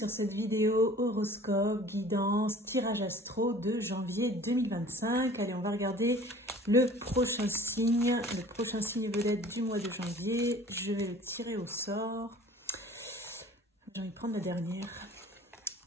sur cette vidéo horoscope, guidance, tirage astro de janvier 2025. Allez, on va regarder le prochain signe vedette du mois de janvier. Je vais le tirer au sort. J'ai envie de prendre la dernière.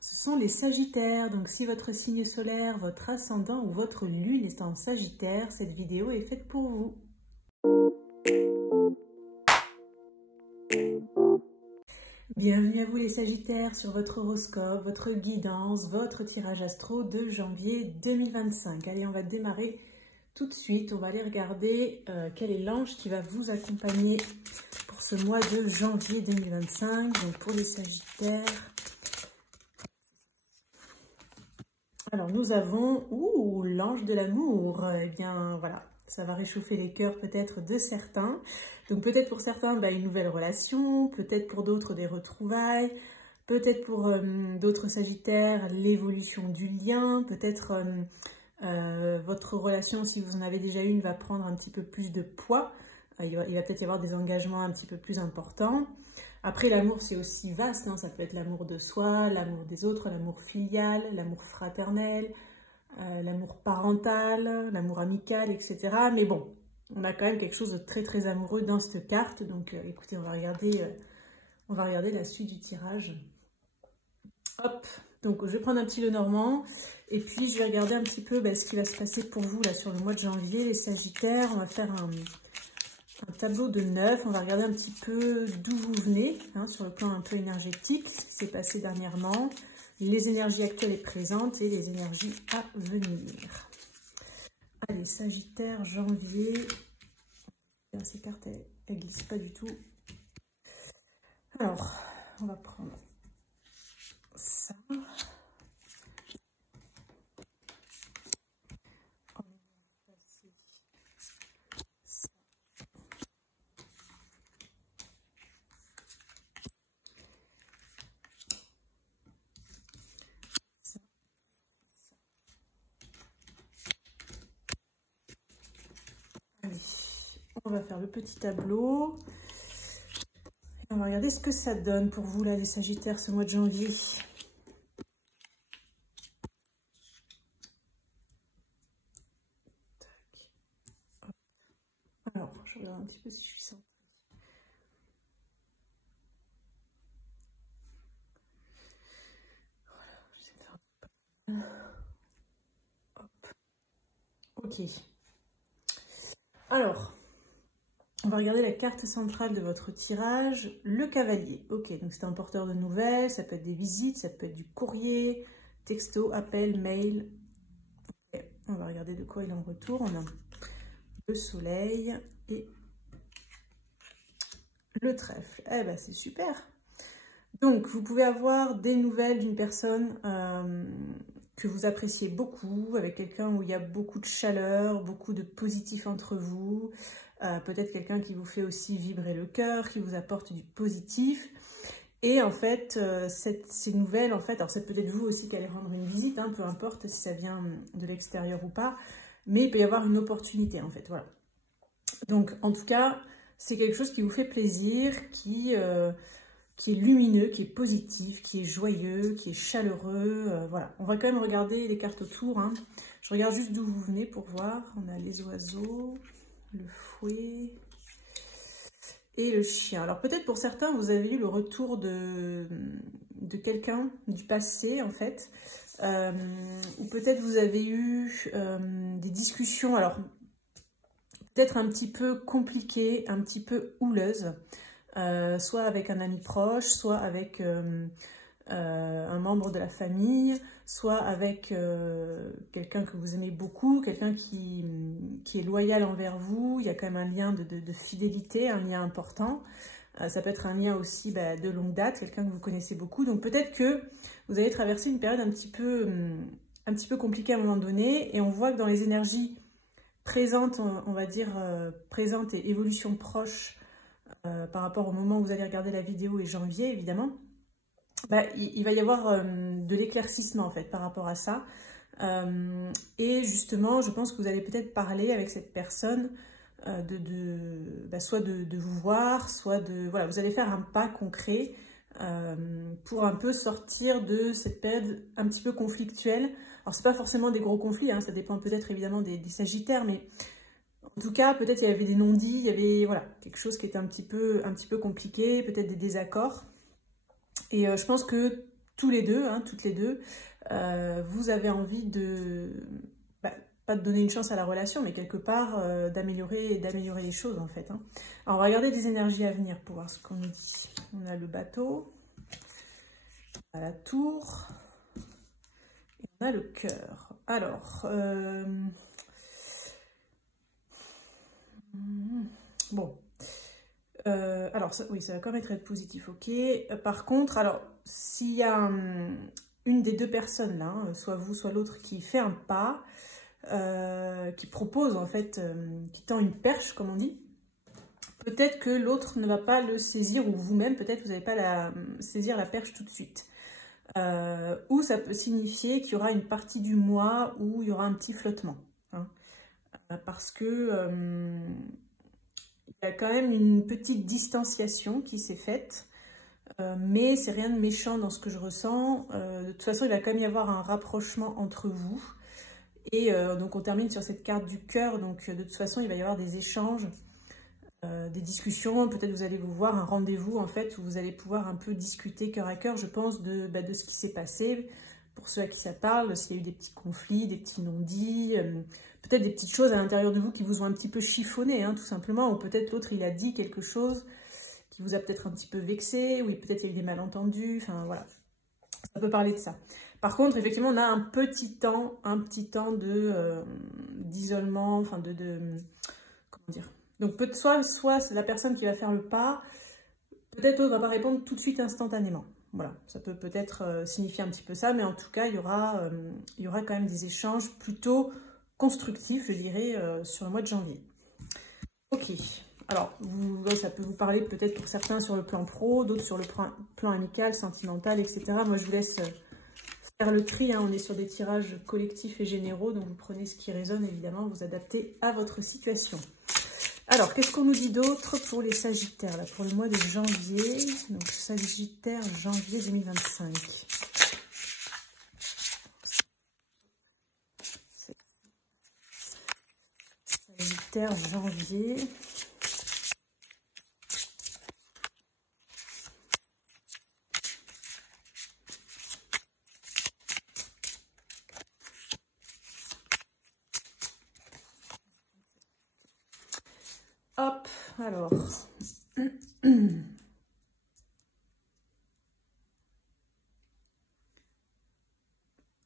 Ce sont les Sagittaires. Donc si votre signe solaire, votre ascendant ou votre lune est en Sagittaire, cette vidéo est faite pour vous. Bienvenue à vous les Sagittaires sur votre horoscope, votre guidance, votre tirage astro de janvier 2025. Allez, on va démarrer tout de suite. On va aller regarder quel est l'ange qui va vous accompagner pour ce mois de janvier 2025. Donc pour les Sagittaires. Alors nous avons l'ange de l'amour. Eh bien voilà, ça va réchauffer les cœurs peut-être de certains. Donc peut-être pour certains une nouvelle relation, peut-être pour d'autres des retrouvailles, peut-être pour d'autres Sagittaires l'évolution du lien, peut-être votre relation, si vous en avez déjà une, va prendre un petit peu plus de poids. Il va peut-être y avoir des engagements un petit peu plus importants. Après, l'amour, c'est aussi vaste, hein. Ça peut être l'amour de soi, l'amour des autres, l'amour filial, l'amour fraternel, l'amour parental, l'amour amical, etc. Mais bon, on a quand même quelque chose de très très amoureux dans cette carte. Donc écoutez, on va regarder la suite du tirage. Hop, donc je vais prendre un petit Lenormand et puis je vais regarder un petit peu ce qui va se passer pour vous là sur le mois de janvier, les Sagittaires. On va faire un tableau de 9, on va regarder un petit peu d'où vous venez, hein, sur le plan un peu énergétique, ce qui s'est passé dernièrement, les énergies actuelles et présentes et les énergies à venir. Allez, Sagittaire, janvier. Ces cartes, elles ne glissent pas du tout. Alors, on va prendre ça. On va faire le petit tableau. Et on va regarder ce que ça donne pour vous, là, les Sagittaires, ce mois de janvier. Alors, je regarde un petit peu si je suis centrée. Voilà, j'essaie de faire... Hop. Ok. Alors... on va regarder la carte centrale de votre tirage, le cavalier. Ok, donc c'est un porteur de nouvelles, ça peut être des visites, ça peut être du courrier, texto, appel, mail. Okay. On va regarder de quoi il en retourne. Le soleil et le trèfle. Eh ben c'est super. Donc vous pouvez avoir des nouvelles d'une personne que vous appréciez beaucoup, avec quelqu'un où il y a beaucoup de chaleur, beaucoup de positif entre vous. Peut-être quelqu'un qui vous fait aussi vibrer le cœur, qui vous apporte du positif. Et en fait, ces nouvelles, en fait, alors c'est peut-être vous aussi qui allez rendre une visite, hein, peu importe si ça vient de l'extérieur ou pas, mais il peut y avoir une opportunité, en fait, voilà. Donc, en tout cas, c'est quelque chose qui vous fait plaisir, qui est lumineux, qui est positif, qui est joyeux, qui est chaleureux, voilà. On va quand même regarder les cartes autour, hein. Je regarde juste d'où vous venez pour voir. On a les oiseaux, le fouet et le chien. Alors peut-être pour certains, vous avez eu le retour de quelqu'un du passé, en fait. Ou peut-être vous avez eu des discussions, alors peut-être un petit peu compliquées, un petit peu houleuses. Soit avec un ami proche, soit avec un membre de la famille, soit avec quelqu'un que vous aimez beaucoup, quelqu'un qui est loyal envers vous. Il y a quand même un lien de fidélité, un lien important. Ça peut être un lien aussi de longue date, quelqu'un que vous connaissez beaucoup. Donc peut-être que vous allez traverser une période un petit peu compliquée à un moment donné. Et on voit que dans les énergies présentes, on va dire présentes et évolution proche, par rapport au moment où vous allez regarder la vidéo et janvier, évidemment, il va y avoir de l'éclaircissement, en fait, par rapport à ça. Et justement, je pense que vous allez peut-être parler avec cette personne soit de vous voir, soit de... Voilà, vous allez faire un pas concret pour un peu sortir de cette période un petit peu conflictuelle. Alors c'est pas forcément des gros conflits, hein, ça dépend peut-être évidemment des Sagittaires, mais en tout cas peut-être il y avait des non-dits, il y avait voilà, quelque chose qui était un petit peu compliqué, peut-être des désaccords. Et je pense que tous les deux, hein, toutes les deux, vous avez envie de, pas de donner une chance à la relation, mais quelque part d'améliorer les choses en fait. Hein. Alors on va regarder des énergies à venir pour voir ce qu'on nous dit. On a le bateau, on a la tour, et on a le cœur. Alors, bon. Alors, oui, ça va quand même être positif, ok. Par contre, alors, s'il y a une des deux personnes là, hein, soit vous, soit l'autre, qui fait un pas, qui propose en fait, qui tend une perche, comme on dit, peut-être que l'autre ne va pas le saisir, ou vous-même, peut-être vous n'allez pas saisir la perche tout de suite. Ou ça peut signifier qu'il y aura une partie du mois où il y aura un petit flottement. Hein, parce que il y a quand même une petite distanciation qui s'est faite, mais c'est rien de méchant dans ce que je ressens. De toute façon, il va quand même y avoir un rapprochement entre vous. Et donc on termine sur cette carte du cœur, donc de toute façon il va y avoir des échanges, des discussions, peut-être vous allez vous voir un rendez-vous en fait, où vous allez pouvoir un peu discuter cœur à cœur, je pense, de ce qui s'est passé, pour ceux à qui ça parle, s'il y a eu des petits conflits, des petits non-dits, peut-être des petites choses à l'intérieur de vous qui vous ont un petit peu chiffonné, hein, tout simplement, ou peut-être l'autre il a dit quelque chose qui vous a peut-être un petit peu vexé, ou peut-être il y a eu des malentendus, enfin voilà, ça peut parler de ça. Par contre, effectivement, on a un petit temps d'isolement, enfin comment dire. Donc soit c'est la personne qui va faire le pas, peut-être l'autre va pas répondre tout de suite instantanément. Voilà, ça peut peut-être signifier un petit peu ça, mais en tout cas, il y aura quand même des échanges plutôt constructifs, je dirais, sur le mois de janvier. Ok, alors ça peut vous parler peut-être pour certains sur le plan pro, d'autres sur le plan amical, sentimental, etc. Moi, je vous laisse faire le tri, hein. On est sur des tirages collectifs et généraux, donc vous prenez ce qui résonne, évidemment, vous adaptez à votre situation. Alors, qu'est-ce qu'on nous dit d'autre pour les Sagittaires, là, pour le mois de janvier, donc Sagittaire, janvier 2025. Sagittaire, janvier. Hop, alors.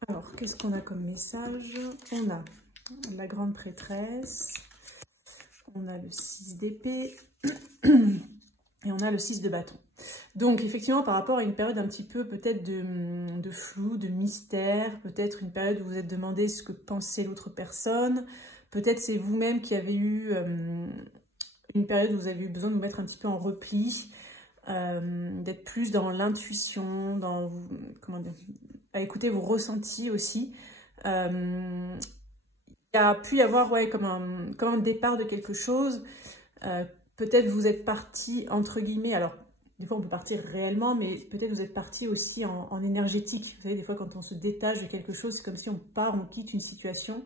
Alors, qu'est-ce qu'on a comme message? On a la grande prêtresse, on a le 6 d'épée et on a le 6 de bâton. Donc, effectivement, par rapport à une période un petit peu peut-être de flou, de mystère, peut-être une période où vous êtes demandé ce que pensait l'autre personne, peut-être c'est vous-même qui avez eu une période où vous avez eu besoin de vous mettre un petit peu en repli, d'être plus dans l'intuition, dans, comment dire, à écouter vos ressentis aussi. Il y a pu y avoir comme un départ de quelque chose. Peut-être vous êtes parti, entre guillemets, alors des fois on peut partir réellement, mais peut-être vous êtes parti aussi en énergétique. Vous savez, des fois quand on se détache de quelque chose, c'est comme si on part, on quitte une situation,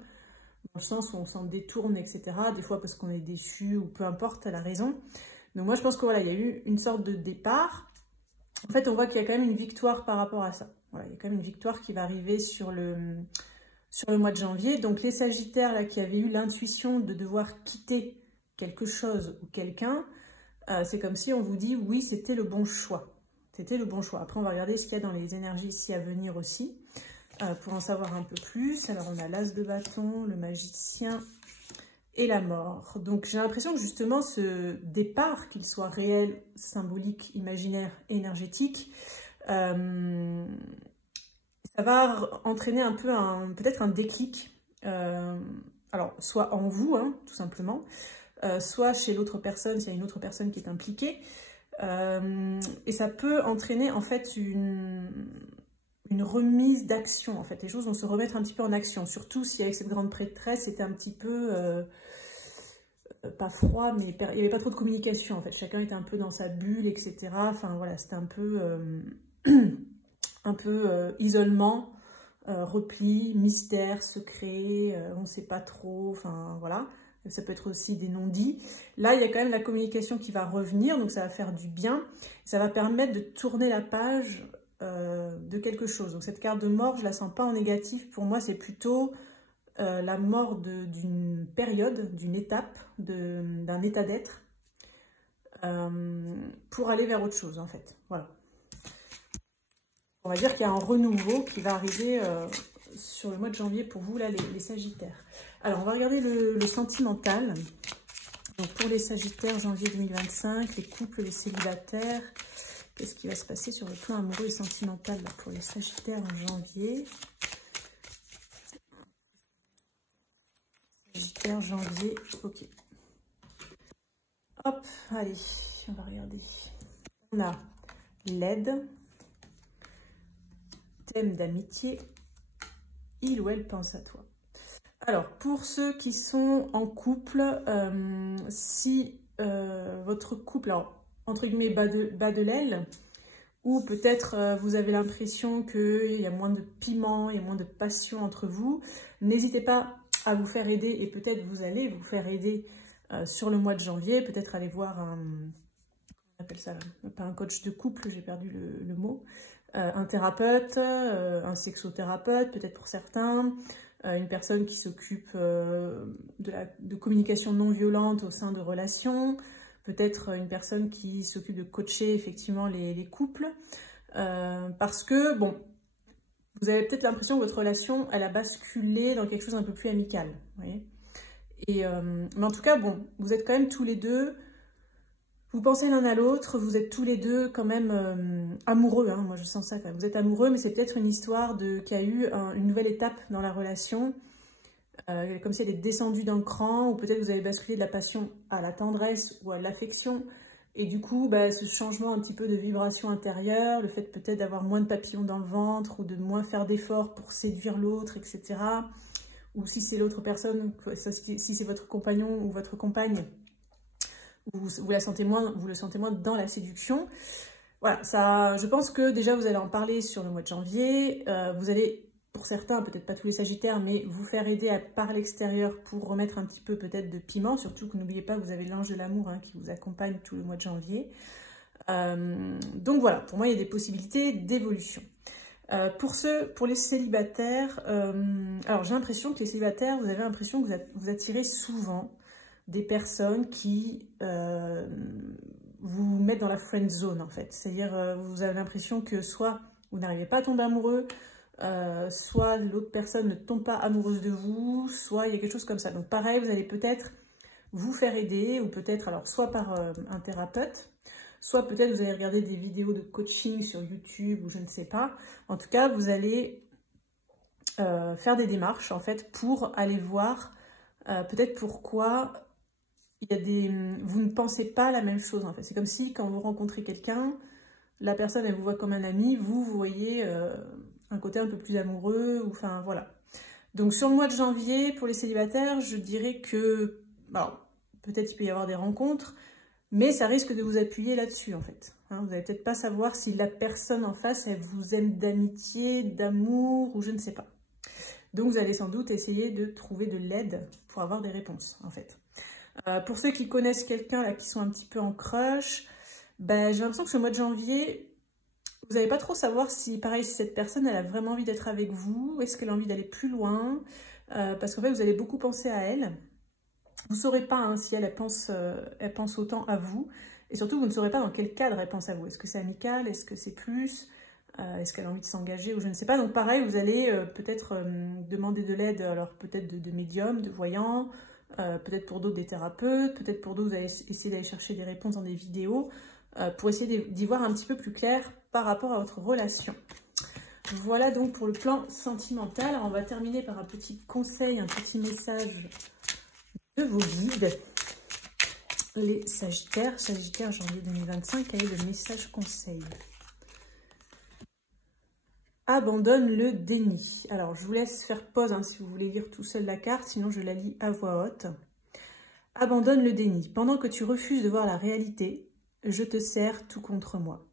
dans le sens où on s'en détourne, etc. Des fois parce qu'on est déçu ou peu importe la raison. Donc moi je pense que voilà, il y a eu une sorte de départ. En fait, on voit qu'il y a quand même une victoire par rapport à ça. Voilà, il y a quand même une victoire qui va arriver sur le mois de janvier. Donc les Sagittaires là, qui avaient eu l'intuition de devoir quitter quelque chose ou quelqu'un, c'est comme si on vous dit oui, c'était le bon choix. C'était le bon choix. Après, on va regarder ce qu'il y a dans les énergies ici à venir aussi, pour en savoir un peu plus. Alors, on a l'As de bâton, le magicien et la mort. Donc, j'ai l'impression que justement, ce départ, qu'il soit réel, symbolique, imaginaire, énergétique, ça va entraîner un peu peut-être un déclic. Alors, soit en vous, hein, tout simplement, soit chez l'autre personne, s'il y a une autre personne qui est impliquée. Et ça peut entraîner en fait une remise d'action. En fait, les choses vont se remettre un petit peu en action. Surtout si avec cette grande prêtresse, c'était un petit peu pas froid, mais il n'y avait pas trop de communication en fait. Chacun était un peu dans sa bulle, etc. Enfin voilà, c'était un peu, isolement, repli, mystère, secret, on ne sait pas trop, enfin voilà. Ça peut être aussi des non-dits. Là, il y a quand même la communication qui va revenir, donc ça va faire du bien. Ça va permettre de tourner la page de quelque chose. Donc cette carte de mort, je ne la sens pas en négatif. Pour moi, c'est plutôt la mort d'une période, d'une étape, d'un état d'être, pour aller vers autre chose, en fait. Voilà. On va dire qu'il y a un renouveau qui va arriver sur le mois de janvier pour vous, là, les Sagittaires. Alors, on va regarder le sentimental. Donc, pour les Sagittaires, janvier 2025, les couples, les célibataires, qu'est-ce qui va se passer sur le plan amoureux et sentimental là, pour les Sagittaires en janvier? Sagittaire, janvier, ok. Hop, allez, on va regarder. On a l'aide, thème d'amitié, il ou elle pense à toi. Alors, pour ceux qui sont en couple, si votre couple, alors, entre guillemets, bat de l'aile, ou peut-être vous avez l'impression qu'il y a moins de piment, il y a moins de passion entre vous, n'hésitez pas à vous faire aider, et peut-être vous allez vous faire aider sur le mois de janvier, peut-être aller voir un, on appelle ça, pas un coach de couple, j'ai perdu le mot, un thérapeute, un sexothérapeute, peut-être pour certains, une personne qui s'occupe de communication non violente au sein de relations, peut-être une personne qui s'occupe de coacher effectivement les couples, parce que, bon, vous avez peut-être l'impression que votre relation, elle a basculé dans quelque chose d'un peu plus amical, vous voyez. Mais en tout cas, bon, vous êtes quand même tous les deux, vous pensez l'un à l'autre, vous êtes tous les deux quand même amoureux, hein, moi je sens ça quand même. Vous êtes amoureux, mais c'est peut-être une histoire qui a eu une nouvelle étape dans la relation, comme si elle est descendue d'un cran, ou peut-être vous avez basculé de la passion à la tendresse ou à l'affection. Et du coup, bah, ce changement un petit peu de vibration intérieure, le fait peut-être d'avoir moins de papillons dans le ventre, ou de moins faire d'efforts pour séduire l'autre, etc. Ou si c'est l'autre personne, si c'est votre compagnon ou votre compagne, vous le sentez moins dans la séduction. Voilà, ça, je pense que déjà vous allez en parler sur le mois de janvier. Vous allez, pour certains, peut-être pas tous les Sagittaires, mais vous faire aider par l'extérieur pour remettre un petit peu peut-être de piment. Surtout que n'oubliez pas, vous avez l'ange de l'amour hein, qui vous accompagne tout le mois de janvier. Donc voilà, pour moi il y a des possibilités d'évolution. Pour les célibataires, alors j'ai l'impression que les célibataires, vous avez l'impression que vous attirez souvent des personnes qui vous mettent dans la friend zone en fait. C'est-à-dire vous avez l'impression que soit vous n'arrivez pas à tomber amoureux, soit l'autre personne ne tombe pas amoureuse de vous, soit il y a quelque chose comme ça. Donc pareil, vous allez peut-être vous faire aider, ou peut-être alors soit par un thérapeute, soit peut-être vous allez regarder des vidéos de coaching sur YouTube ou je ne sais pas. En tout cas, vous allez faire des démarches en fait pour aller voir peut-être pourquoi vous ne pensez pas la même chose en fait. C'est comme si quand vous rencontrez quelqu'un, la personne elle vous voit comme un ami, vous voyez un côté un peu plus amoureux, ou enfin voilà. Donc sur le mois de janvier, pour les célibataires, je dirais que, alors peut-être il peut y avoir des rencontres, mais ça risque de vous appuyer là-dessus en fait. Hein, vous n'allez peut-être pas savoir si la personne en face, elle vous aime d'amitié, d'amour, ou je ne sais pas. Donc vous allez sans doute essayer de trouver de l'aide pour avoir des réponses en fait. Pour ceux qui connaissent quelqu'un là, qui sont un petit peu en crush, ben, j'ai l'impression que ce mois de janvier, vous n'allez pas trop savoir si, pareil, si cette personne, elle a vraiment envie d'être avec vous, est-ce qu'elle a envie d'aller plus loin, parce qu'en fait, vous allez beaucoup penser à elle. Vous ne saurez pas hein, si elle pense autant à vous, et surtout, vous ne saurez pas dans quel cadre elle pense à vous. Est-ce que c'est amical, est-ce que c'est plus, est-ce qu'elle a envie de s'engager, ou je ne sais pas. Donc pareil, vous allez peut-être demander de l'aide, alors peut-être de médium, de voyant, peut-être pour d'autres des thérapeutes, peut-être pour d'autres vous allez essayer d'aller chercher des réponses dans des vidéos pour essayer d'y voir un petit peu plus clair par rapport à votre relation. Voilà donc pour le plan sentimental. Alors on va terminer par un petit conseil, un petit message de vos guides. Les Sagittaires, Sagittaire janvier 2025, quel est le message conseil? Abandonne le déni. Alors, je vous laisse faire pause hein, si vous voulez lire tout seul la carte, sinon je la lis à voix haute. Abandonne le déni. Pendant que tu refuses de voir la réalité, je te serre tout contre moi.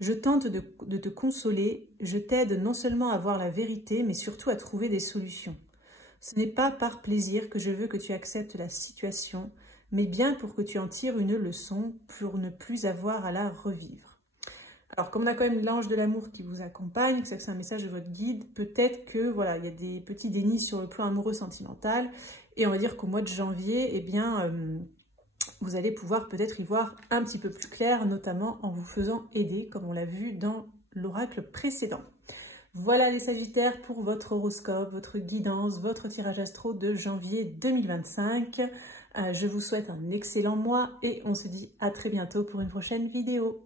Je tente de te consoler, je t'aide non seulement à voir la vérité, mais surtout à trouver des solutions. Ce n'est pas par plaisir que je veux que tu acceptes la situation, mais bien pour que tu en tires une leçon, pour ne plus avoir à la revivre. Alors, comme on a quand même l'ange de l'amour qui vous accompagne, que c'est un message de votre guide, peut-être que voilà, il y a des petits dénis sur le plan amoureux sentimental, et on va dire qu'au mois de janvier, eh bien, vous allez pouvoir peut-être y voir un petit peu plus clair, notamment en vous faisant aider, comme on l'a vu dans l'oracle précédent. Voilà les Sagittaires pour votre horoscope, votre guidance, votre tirage astro de janvier 2025. Je vous souhaite un excellent mois et on se dit à très bientôt pour une prochaine vidéo.